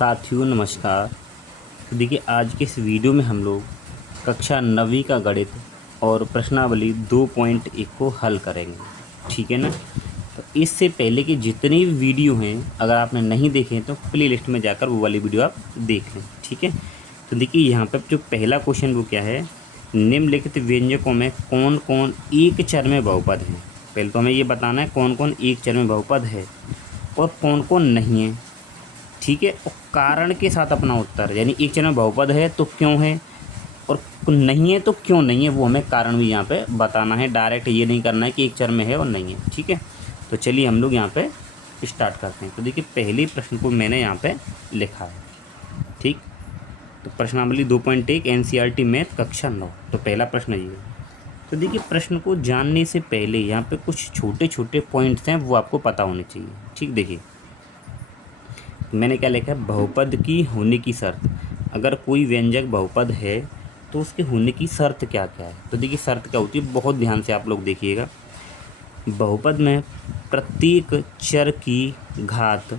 साथियों नमस्कार। तो देखिए आज के इस वीडियो में हम लोग कक्षा 9वीं का गणित और प्रश्नावली 2.1 को हल करेंगे। ठीक है ना। तो इससे पहले के जितने भी वीडियो हैं अगर आपने नहीं देखे हैं तो प्ले लिस्ट में जाकर वो वाली वीडियो आप देख लें। ठीक है। तो देखिए यहाँ पर जो पहला क्वेश्चन वो क्या है, निम्नलिखित व्यंजकों में कौन कौन एक चर में बहुपद हैं। पहले तो हमें ये बताना है कौन कौन एक चर में बहुपद है और कौन कौन नहीं है। ठीक है। और कारण के साथ अपना उत्तर, यानी एक चर में बहुपद है तो क्यों है और नहीं है तो क्यों नहीं है, वो हमें कारण भी यहाँ पे बताना है। डायरेक्ट ये नहीं करना है कि एक चर में है और नहीं है। ठीक है। तो चलिए हम लोग यहाँ पे स्टार्ट करते हैं। तो देखिए पहले प्रश्न को मैंने यहाँ पे लिखा है। ठीक। तो प्रश्नावली 2.1 NCERT मैथ कक्षा 9। तो पहला प्रश्न ये है। तो देखिए प्रश्न को जानने से पहले यहाँ पे कुछ छोटे छोटे पॉइंट्स हैं वो आपको पता होने चाहिए। ठीक। देखिए मैंने क्या लिखा है, बहुपद की होने की शर्त। अगर कोई व्यंजक बहुपद है तो उसके होने की शर्त क्या क्या है। तो देखिए शर्त क्या होती है, बहुत ध्यान से आप लोग देखिएगा। बहुपद में प्रत्येक चर की घात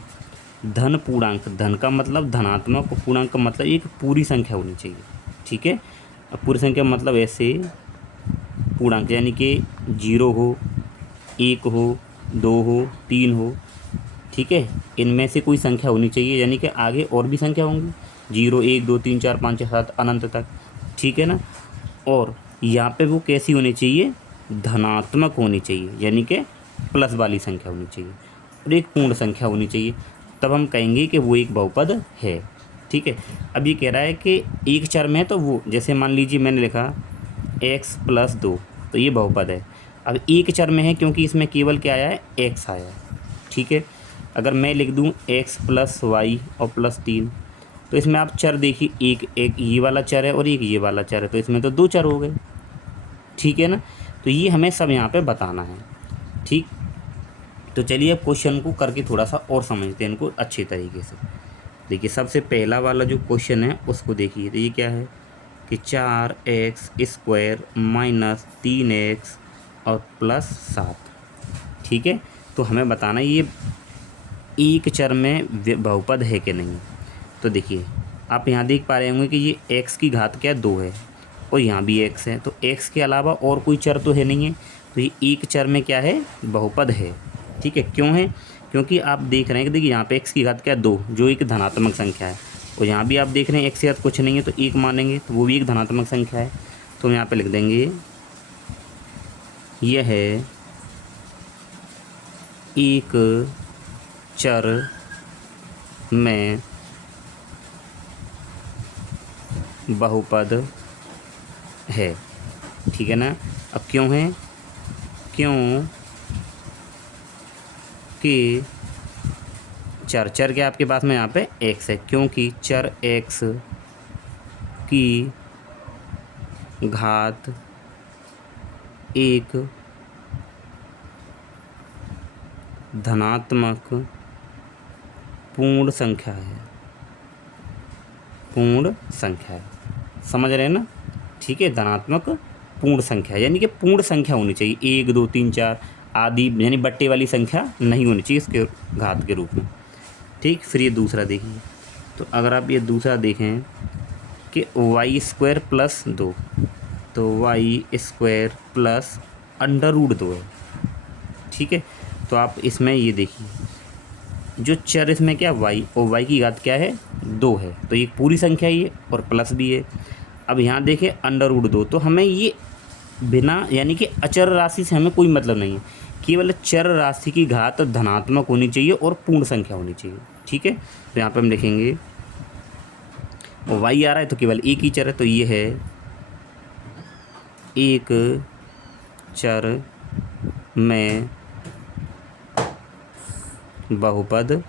धन पूर्णांक, धन का मतलब धनात्मक, पूर्णांक का मतलब एक पूरी संख्या होनी चाहिए। ठीक है। अब पूरी संख्या मतलब ऐसे पूर्णांक यानी कि 0 हो, 1 हो, 2 हो, 3 हो। ठीक है। इनमें से कोई संख्या होनी चाहिए, यानी कि आगे और भी संख्या होंगी 0 1 2 3 4 5 6 7 अनंत तक। ठीक है ना। और यहाँ पे वो कैसी होनी चाहिए, धनात्मक होनी चाहिए, यानी कि प्लस वाली संख्या होनी चाहिए और एक पूर्ण संख्या होनी चाहिए, तब हम कहेंगे कि वो एक बहुपद है। ठीक है। अब ये कह रहा है कि एक चर में, तो वो जैसे मान लीजिए मैंने लिखा x + 2, तो ये बहुपद है। अब एक चर में है क्योंकि इसमें केवल क्या आया है, x आया है। ठीक है। अगर मैं लिख दूं x + y और +3, तो इसमें आप चर देखिए, एक ये वाला चर है और एक ये वाला चर है, तो इसमें तो 2 चर हो गए। ठीक है ना। तो ये हमें सब यहाँ पे बताना है। ठीक। तो चलिए अब क्वेश्चन को करके थोड़ा सा और समझते हैं इनको अच्छे तरीके से। देखिए सबसे पहला वाला जो क्वेश्चन है उसको देखिए। तो ये क्या है कि 4x² - 3x और +7। ठीक है। तो हमें बताना ये एक चर में बहुपद है कि नहीं। तो देखिए आप यहाँ देख पा रहे होंगे कि ये x की घात क्या 2 है और यहाँ भी x है, तो x के अलावा और कोई चर तो है नहीं है, तो ये एक चर में क्या है, बहुपद है। ठीक है। क्यों है, क्योंकि आप देख रहे हैं कि देखिए यहाँ पे x की घात क्या 2, जो एक धनात्मक संख्या है, और यहाँ भी आप देख रहे हैं x की घात कुछ नहीं है तो 1 मानेंगे, तो वो भी एक धनात्मक संख्या है। तो हम यहाँ पे लिख देंगे यह है एक चर में बहुपद है। ठीक है ना। अब क्यों है, क्यों कि चर के आपके पास में यहाँ पे x है, क्योंकि चर x की घात एक धनात्मक पूर्ण संख्या है, पूर्ण संख्या है। समझ रहे हैं ना। ठीक है। धनात्मक पूर्ण संख्या यानी कि पूर्ण संख्या होनी चाहिए, 1 2 3 4 आदि, यानी बट्टे वाली संख्या नहीं होनी चाहिए इसके घात के रूप में। ठीक। फिर ये दूसरा देखिए। तो अगर आप ये दूसरा देखें कि y² + 2, तो y² + √2 है। ठीक है। तो आप इसमें ये देखिए जो चर इसमें क्या y, और y की घात क्या है 2 है, तो ये पूरी संख्या ही है और प्लस भी है। अब यहाँ देखें √2, तो हमें ये बिना, यानी कि अचर राशि से हमें कोई मतलब नहीं है, केवल चर राशि की घात धनात्मक होनी चाहिए और पूर्ण संख्या होनी चाहिए। ठीक है। तो यहाँ पे हम लिखेंगे और y आ रहा है तो केवल एक ही चर है, तो ये है एक चर में बहुपद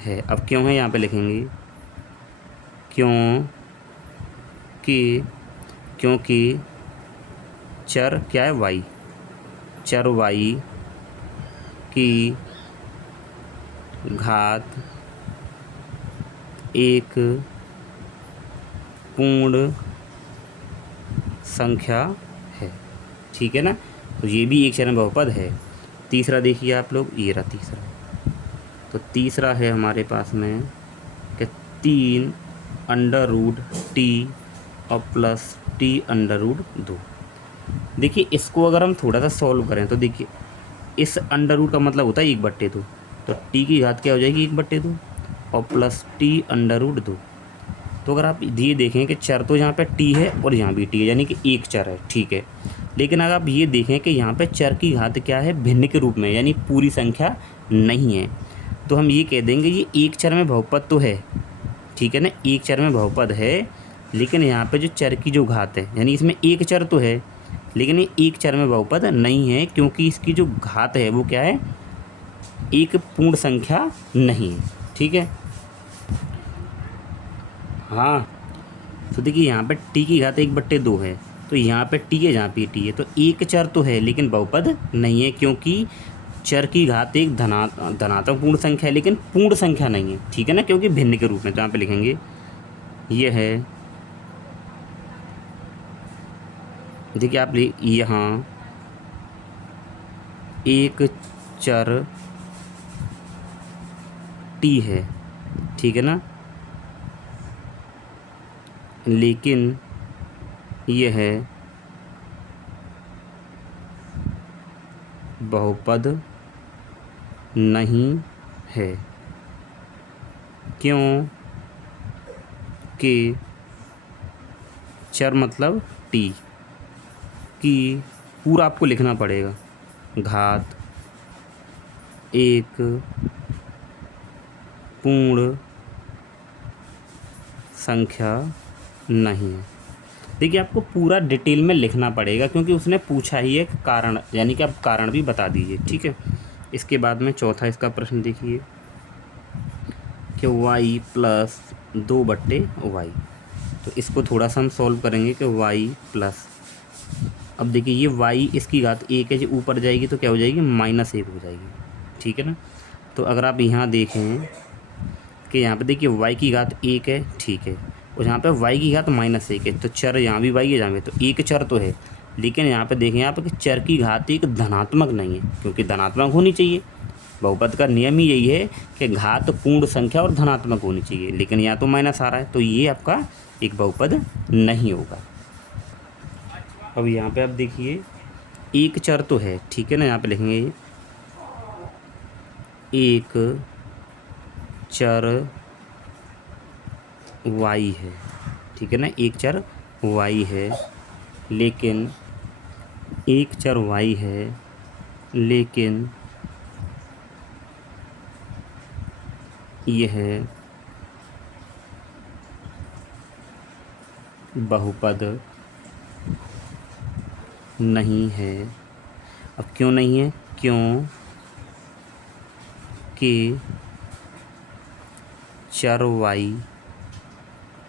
है। अब क्यों है यहाँ पे लिखेंगे, क्योंकि चर क्या है y, चर y की घात एक पूर्ण संख्या है। ठीक है ना। तो ये भी एक चर में बहुपद है। तीसरा देखिए आप लोग, ये रहा तीसरा। तो तीसरा है हमारे पास में कि 3 अंडर रूट टी और प्लस टी अंडर रूट 2। देखिए इसको अगर हम थोड़ा सा सॉल्व करें तो देखिए इस अंडर रूट का मतलब होता है 1/2, तो टी की घात क्या हो जाएगी 1/2 और प्लस टी अंडर रूट 2। तो अगर आप ये देखें कि चर तो यहाँ पे टी है और यहाँ भी टी है, यानी कि एक चर है, ठीक है। लेकिन अगर आप ये देखें कि यहाँ पे चर की घात क्या है, भिन्न के रूप में, यानी पूरी संख्या नहीं है, तो हम ये कह देंगे ये एक चर में बहुपद तो है, ठीक है ना, एक चर में बहुपद है, लेकिन यहाँ पे जो चर की जो घात है, यानी इसमें एक चर तो है लेकिन ये एक चर में बहुपद नहीं है, क्योंकि इसकी जो घात है वो क्या है, एक पूर्ण संख्या नहीं है, ठीक है। हाँ, तो देखिए यहाँ पे टी की घात 1/2 है, तो यहाँ पे टी है, जहाँ पे टी है, तो एक चर तो है लेकिन बहुपद नहीं है, क्योंकि चर की घात एक धनात्मक पूर्ण संख्या है लेकिन पूर्ण संख्या नहीं है, ठीक है ना, क्योंकि भिन्न के रूप में। तो यहाँ पे लिखेंगे ये है, देखिए आप यहाँ एक चर टी है, ठीक है ना, लेकिन यह है बहुपद नहीं है, क्यों कि चर मतलब टी की पूरा आपको लिखना पड़ेगा, घात एक पूर्ण संख्या नहीं है। देखिए आपको पूरा डिटेल में लिखना पड़ेगा क्योंकि उसने पूछा ही है कारण, यानी कि आप कारण भी बता दीजिए, ठीक है। इसके बाद में चौथा इसका प्रश्न देखिए कि y प्लस 2/y। तो इसको थोड़ा सा हम सॉल्व करेंगे कि y प्लस, अब देखिए ये y इसकी घात 1 है, जो ऊपर जाएगी तो क्या हो जाएगी, -1 हो जाएगी, ठीक है ना। तो अगर आप यहाँ देखें कि यहाँ पे देखिए y की घात 1 है, ठीक है, और यहाँ पे y की घात -1 है, तो चर यहाँ भी y है, जहाँ पे तो एक चर तो है, लेकिन यहाँ पे देखें यहाँ पे कि चर की घात एक धनात्मक नहीं है, क्योंकि धनात्मक होनी चाहिए, बहुपद का नियम ही यही है कि घात पूर्ण संख्या और धनात्मक होनी चाहिए, लेकिन यहाँ तो माइनस आ रहा है, तो ये आपका एक बहुपद नहीं होगा। अब यहाँ पे आप देखिए एक चर तो है, ठीक है ना, यहाँ पे लिखेंगे एक चर y है, ठीक है ना, एक चर y है, लेकिन एक चर y है लेकिन यह बहुपद नहीं है। अब क्यों नहीं है, क्यों कि चर y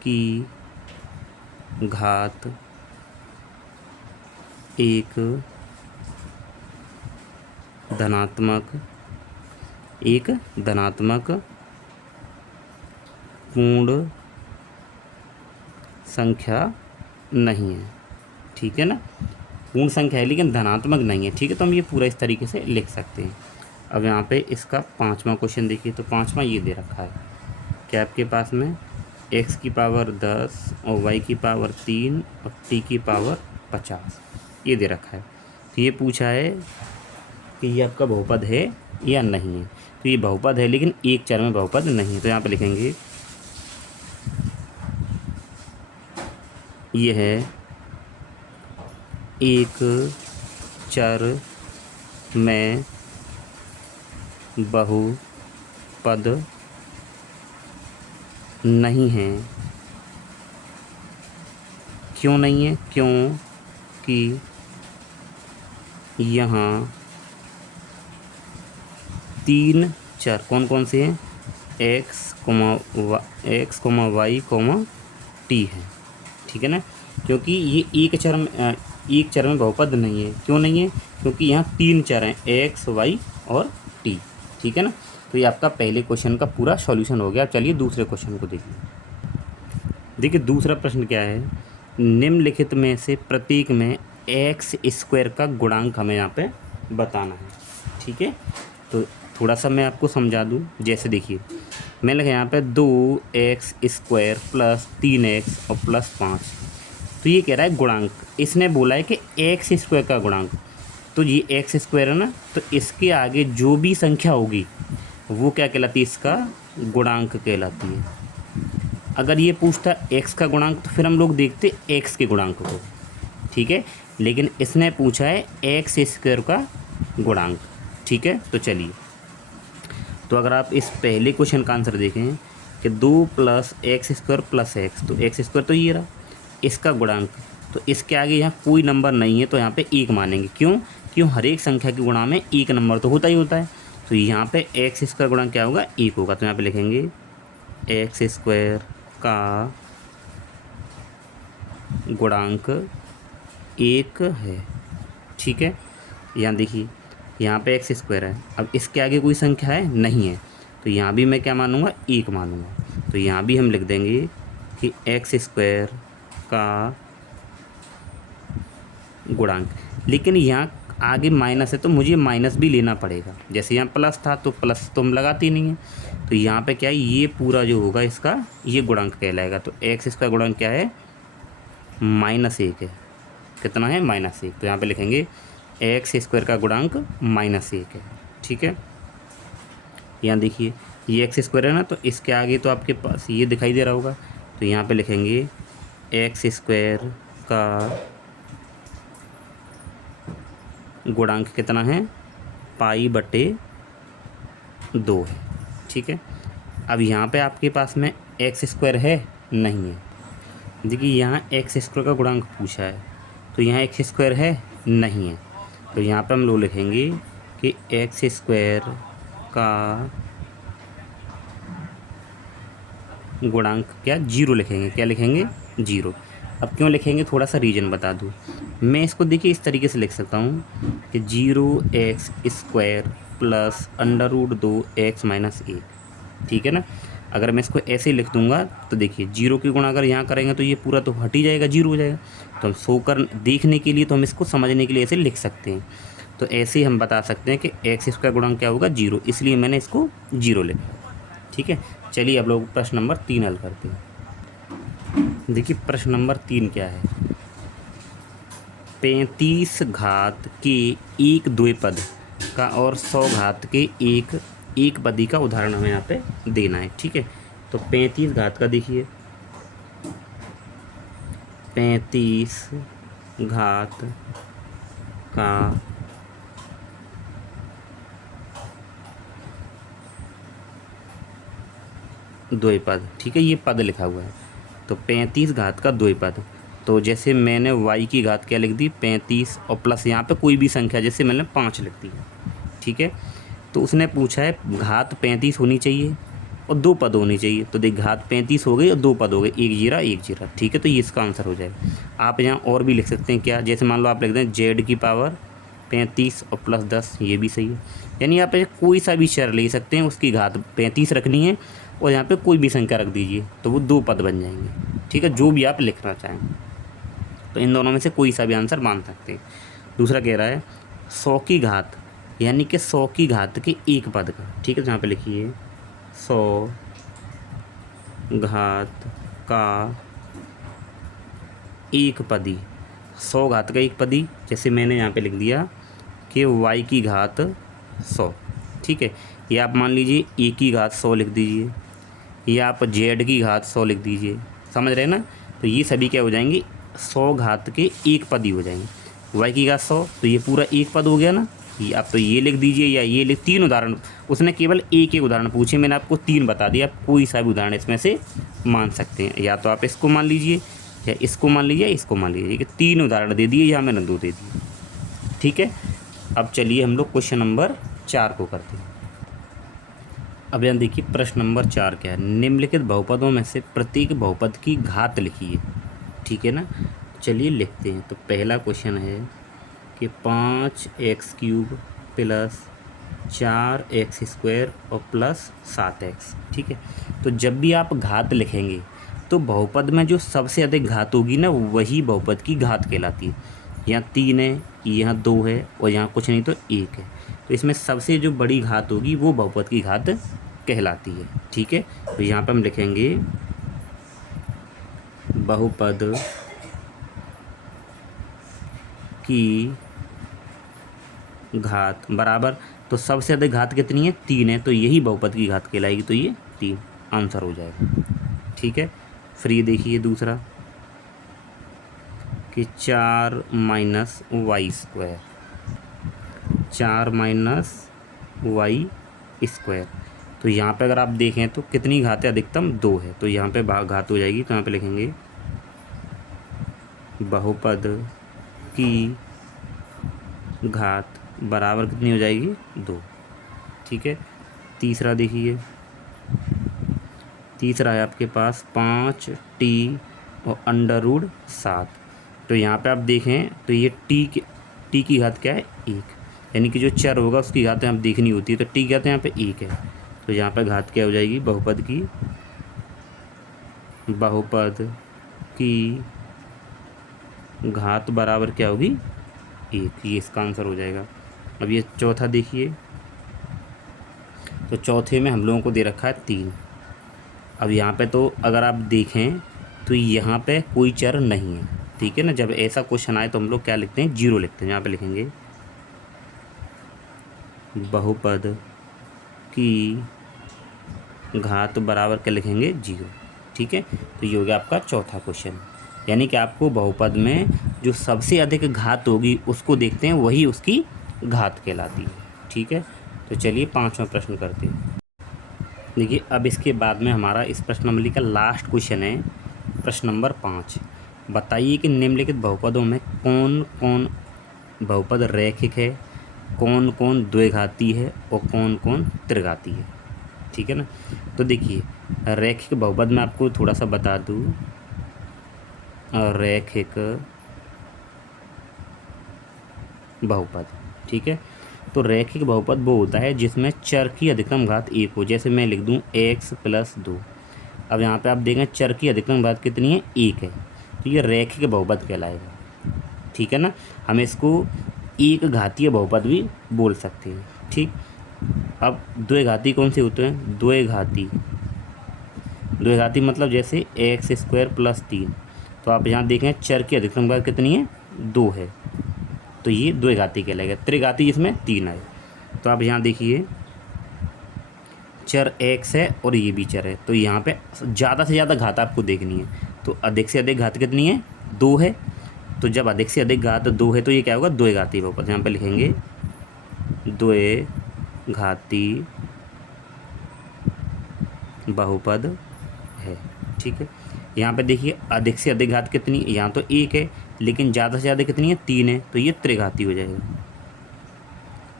की घात एक धनात्मक पूर्ण संख्या नहीं है, ठीक है ना, पूर्ण संख्या है लेकिन धनात्मक नहीं है, ठीक है। तो हम ये पूरा इस तरीके से लिख सकते हैं। अब यहाँ पे इसका 5वां क्वेश्चन देखिए, तो 5वां ये दे रखा है कि आपके पास में x की पावर 10 और y की पावर 3 और t की पावर 50 ये दे रखा है। तो ये पूछा है कि ये आपका बहुपद है या नहीं है, तो ये बहुपद है लेकिन एक चर में बहुपद नहीं है। तो यहाँ पे लिखेंगे ये है एक चर में बहुपद नहीं है, क्यों नहीं है, क्योंकि यहाँ 3 चर कौन कौन से हैं, x, y, t है, ठीक है ना, क्योंकि ये एक चर में बहुपद नहीं है। क्यों नहीं है, क्योंकि यहाँ 3 चर हैं x, y और t, ठीक है ना। तो ये आपका पहले क्वेश्चन का पूरा सॉल्यूशन हो गया। चलिए दूसरे क्वेश्चन को देखिए दूसरा प्रश्न क्या है, निम्नलिखित में से प्रत्येक में x² का गुणांक हमें यहाँ पे बताना है, ठीक है। तो थोड़ा सा मैं आपको समझा दूँ, जैसे देखिए मैंने लिखा यहाँ पे 2x² प्लस 3x और प्लस 5। तो ये कह रहा है गुणांक, इसने बोला है कि x² का गुणांक। तो ये x² है ना, तो इसके आगे जो भी संख्या होगी वो क्या कहलाती है, इसका गुणांक कहलाती है। अगर ये पूछता x का गुणांक तो फिर हम लोग देखते x के गुणांक को, ठीक है। लेकिन इसने पूछा है x² का गुणांक, ठीक है। तो चलिए, तो अगर आप इस पहले क्वेश्चन का आंसर देखें कि 2 + x² + x, तो x² तो ये रहा, इसका गुणांक। तो इसके आगे यहाँ कोई नंबर नहीं है तो यहाँ पे 1 मानेंगे। क्यों हर एक संख्या के गुणा में 1 नंबर तो होता ही होता है। तो यहाँ पे x² गुणांक क्या होगा, 1 होगा। तो यहाँ पे लिखेंगे x² का गुणांक 1 है, ठीक है। यहाँ देखिए, यहाँ पे x² है, अब इसके आगे कोई संख्या है नहीं है, तो यहाँ भी मैं क्या मानूंगा, 1 मानूंगा। तो यहाँ भी हम लिख देंगे कि x² का गुणांक। लेकिन यहाँ आगे माइनस है तो मुझे माइनस भी लेना पड़ेगा। जैसे यहाँ प्लस था तो प्लस तो हम लगाते ही नहीं है। तो यहाँ पे क्या है, ये पूरा जो होगा इसका ये गुणांक कहलाएगा। तो x² गुणांक क्या है, -1 है। कितना है, -1। तो यहाँ पे लिखेंगे x² का गुणांक -1 है, ठीक है। यहाँ देखिए ये x² है ना, तो इसके आगे तो आपके पास ये दिखाई दे रहा होगा। तो यहाँ पे लिखेंगे x² का गुणांक कितना है, π/2 है, ठीक है। अब यहाँ पे आपके पास में x² है नहीं है। देखिए यहाँ x² का गुणांक पूछा है, तो यहाँ x² है नहीं है। तो यहाँ पे हम लोग लिखेंगे कि x² का गुणांक क्या, 0 लिखेंगे। क्या लिखेंगे, 0। अब क्यों लिखेंगे, थोड़ा सा रीज़न बता दूँ मैं इसको। देखिए इस तरीके से लिख सकता हूँ कि 0x² प्लस √2x - 1, ठीक है ना। अगर मैं इसको ऐसे लिख दूंगा तो देखिए 0 की गुणा अगर यहाँ करेंगे तो ये पूरा तो हट ही जाएगा, 0 हो जाएगा। तो हम शो कर देखने के लिए, तो हम इसको समझने के लिए ऐसे लिख सकते हैं। तो ऐसे हम बता सकते हैं कि x² गुणांक क्या होगा, 0, इसलिए मैंने इसको 0 लिखा, ठीक है। चलिए अब लोग प्रश्न नंबर 3 हल करते हैं। देखिए प्रश्न नंबर 3 क्या है, 35 घात के एक द्विपद का और 100 घात के एक पदी का उदाहरण हमें यहाँ पे देना है, ठीक है। तो 35 घात का देखिए, 35 घात का द्विपद, ठीक है। ये पद लिखा हुआ है, तो 35 घात का द्विपद। तो जैसे मैंने y की घात क्या लिख दी, 35, और प्लस यहाँ पे कोई भी संख्या, जैसे मैंने 5 लिख दी, ठीक है। तो उसने पूछा है घात 35 होनी चाहिए और 2 पद होनी चाहिए। तो देख घात 35 हो गई और 2 पद हो गए, 1 जीरा 1 जीरा, ठीक है। तो ये इसका आंसर हो जाएगा। आप यहाँ और भी लिख सकते हैं, क्या, जैसे मान लो आप लिख दें z⁻35 और प्लस 10, ये भी सही है। यानी आप कोई सा भी चर ले सकते हैं, उसकी घात 35 रखनी है और यहाँ पे कोई भी संख्या रख दीजिए, तो वो 2 पद बन जाएंगे, ठीक है। जो भी आप लिखना चाहें, तो इन दोनों में से कोई सा भी आंसर मान सकते हैं। दूसरा कह रहा है 100 की घात, यानी कि 100 की घात के एक पद का, ठीक है। तो यहाँ पे लिखिए 100 घात का एक पदी, 100 घात का एक पदी, जैसे मैंने यहाँ पे लिख दिया कि y की घात 100, ठीक है। या आप मान लीजिए a की घात 100 लिख दीजिए, या आप z की घात 100 लिख दीजिए, समझ रहे हैं ना। तो ये सभी क्या हो जाएंगे, 100 घात के एक पदी हो जाएंगे। y की घात 100, तो ये पूरा एक पद हो गया ना। ये आप तो ये लिख दीजिए या ये लिख, 3 उदाहरण, उसने केवल एक उदाहरण पूछे, मैंने आपको 3 बता दिया। आप कोई सा भी उदाहरण इसमें से मान सकते हैं, या तो आप इसको मान लीजिए या इसको मान लीजिए या इसको मान लीजिए, कि 3 उदाहरण दे दिए, या मैंने 2 दे दिए, ठीक है। अब चलिए हम लोग क्वेश्चन नंबर 4 को करते हैं। अब यहाँ देखिए प्रश्न नंबर 4 क्या है, निम्नलिखित बहुपदों में से प्रत्येक बहुपद की घात लिखिए, ठीक है ना। चलिए लिखते हैं। तो पहला क्वेश्चन है कि 5x³ प्लस 4x² और प्लस 7x, ठीक है। तो जब भी आप घात लिखेंगे तो बहुपद में जो सबसे अधिक घात होगी ना, वही बहुपद की घात कहलाती है। यहाँ 3 है, यहाँ 2 है और यहाँ कुछ नहीं तो 1 है। तो इसमें सबसे जो बड़ी घात होगी वो बहुपद की घात कहलाती है। ठीक है, तो यहाँ पे हम लिखेंगे बहुपद की घात बराबर, तो सबसे अधिक घात कितनी है? 3 है, तो यही बहुपद की घात कहलाएगी, तो ये 3 आंसर हो जाएगा। ठीक है, फिर ये देखिए दूसरा कि 4 minus Y square, 4 minus Y square, तो यहाँ पे अगर आप देखें तो कितनी घात है? अधिकतम 2 है, तो यहाँ पे घात हो जाएगी, तो यहाँ पे लिखेंगे बहुपद की घात बराबर कितनी हो जाएगी? 2। ठीक है, तीसरा देखिए, तीसरा है आपके पास 5t और अंडर रूट 7, तो यहाँ पे आप देखें तो ये टी की घात क्या है? 1, यानी कि जो चर होगा उसकी घात यहाँ देखनी होती है, तो टी की घात यहाँ पे 1 है, तो यहाँ पे घात क्या हो जाएगी? बहुपद की घात बराबर क्या होगी? 1, ये इसका आंसर हो जाएगा। अब ये चौथा देखिए, तो चौथे में हम लोगों को दे रखा है 3। अब यहाँ पे तो अगर आप देखें तो यहाँ पे कोई चर नहीं है। ठीक है ना, जब ऐसा क्वेश्चन आए तो हम लोग क्या लिखते हैं? 0 लिखते हैं। यहाँ पे लिखेंगे बहुपद की घात बराबर क्या लिखेंगे? 0। ठीक है, तो ये हो गया आपका चौथा क्वेश्चन, यानी कि आपको बहुपद में जो सबसे अधिक घात होगी उसको देखते हैं, वही उसकी घात कहलाती है। ठीक है, तो चलिए 5वां प्रश्न करते हैं। देखिए, अब इसके बाद में हमारा इस प्रश्नावली का लास्ट क्वेश्चन है, प्रश्न नंबर 5। बताइए कि निम्नलिखित बहुपदों में कौन कौन बहुपद रैखिक है, कौन कौन द्विघाती है और कौन कौन त्रिघाती है। ठीक है ना, तो देखिए रैखिक बहुपद में आपको थोड़ा सा बता दूँ, रैखिक बहुपद, ठीक है, तो रैखिक बहुपद वो होता है जिसमें चर की अधिकतम घात 1 हो। जैसे मैं लिख दूँ x + 2। अब यहाँ पे आप देखें चर की अधिकतम घात कितनी है? 1 है, तो ये रैखिक बहुपद कहलाएगा। ठीक है ना, हम इसको एक घातीय बहुपद भी बोल सकते हैं। ठीक, अब द्विघाती कौन से होते हैं? द्विघाती मतलब जैसे x² + 3, तो आप यहाँ देखें चर की अधिकतम घात कितनी है? 2 है, तो ये द्विघाती कहलाएगा। त्रिघाती जिसमें 3 है, तो आप यहाँ देखिए चर x है और ये भी चर है, तो यहाँ पे ज़्यादा से ज़्यादा घात आपको देखनी है, तो अधिक से अधिक घात कितनी है? 2 है, तो जब अधिक से अधिक घात 2 है तो ये क्या होगा? द्विघाती बहुपद। यहाँ पे लिखेंगे द्विघाती बहुपद है। ठीक है, यहाँ पे देखिए अधिक से अधिक घात कितनी? यहाँ तो 1 है, लेकिन ज़्यादा से ज़्यादा कितनी है? 3 है, तो ये त्रिघाती हो जाएगा।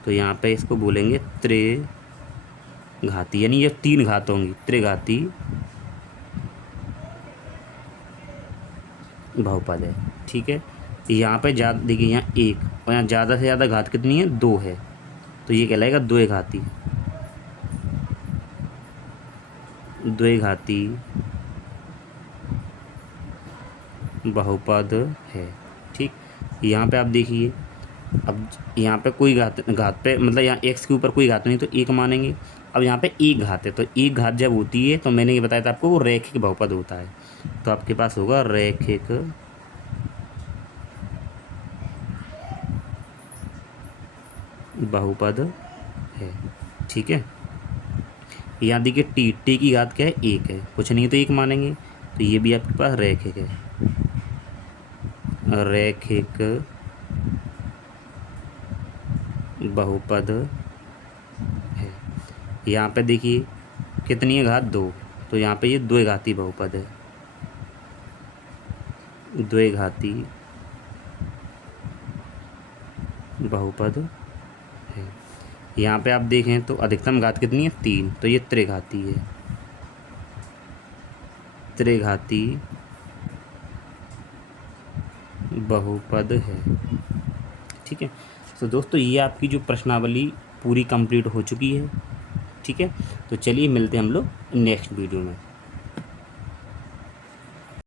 तो यहाँ पे इसको बोलेंगे त्रिघाती, यानी ये 3 घात होंगी, त्रिघाती बहुपद है। ठीक है, यहाँ पे ज़्यादा देखिए, यहाँ 1 और यहाँ ज़्यादा से ज़्यादा घात कितनी है? 2 है, तो ये कहलाएगा द्विघाती बहुपद है। ठीक, यहाँ पे आप देखिए, अब यहाँ पे कोई घात पे मतलब यहाँ x के ऊपर कोई घात नहीं, तो 1 मानेंगे। अब यहाँ पे एक घात है, तो एक घात जब होती है तो मैंने ये बताया था आपको, वो रैखिक बहुपद होता है। तो आपके पास होगा रैखिक बहुपद है। ठीक है, यहाँ देखिए टी की घात क्या है? 1 है, कुछ नहीं तो 1 मानेंगे, तो ये भी आपके पास रैखिक है, रैखिक बहुपद है। यहाँ पे देखिए कितनी है घात? 2, तो यहाँ पे ये द्विघाती बहुपद है, द्विघाती बहुपद है। यहाँ पे आप देखें तो अधिकतम घात कितनी है? 3, तो ये त्रिघाती है, त्रिघाती बहुपद है। ठीक है, तो दोस्तों ये आपकी जो प्रश्नावली पूरी कंप्लीट हो चुकी है। ठीक है, तो चलिए मिलते हैं हम लोग नेक्स्ट वीडियो में।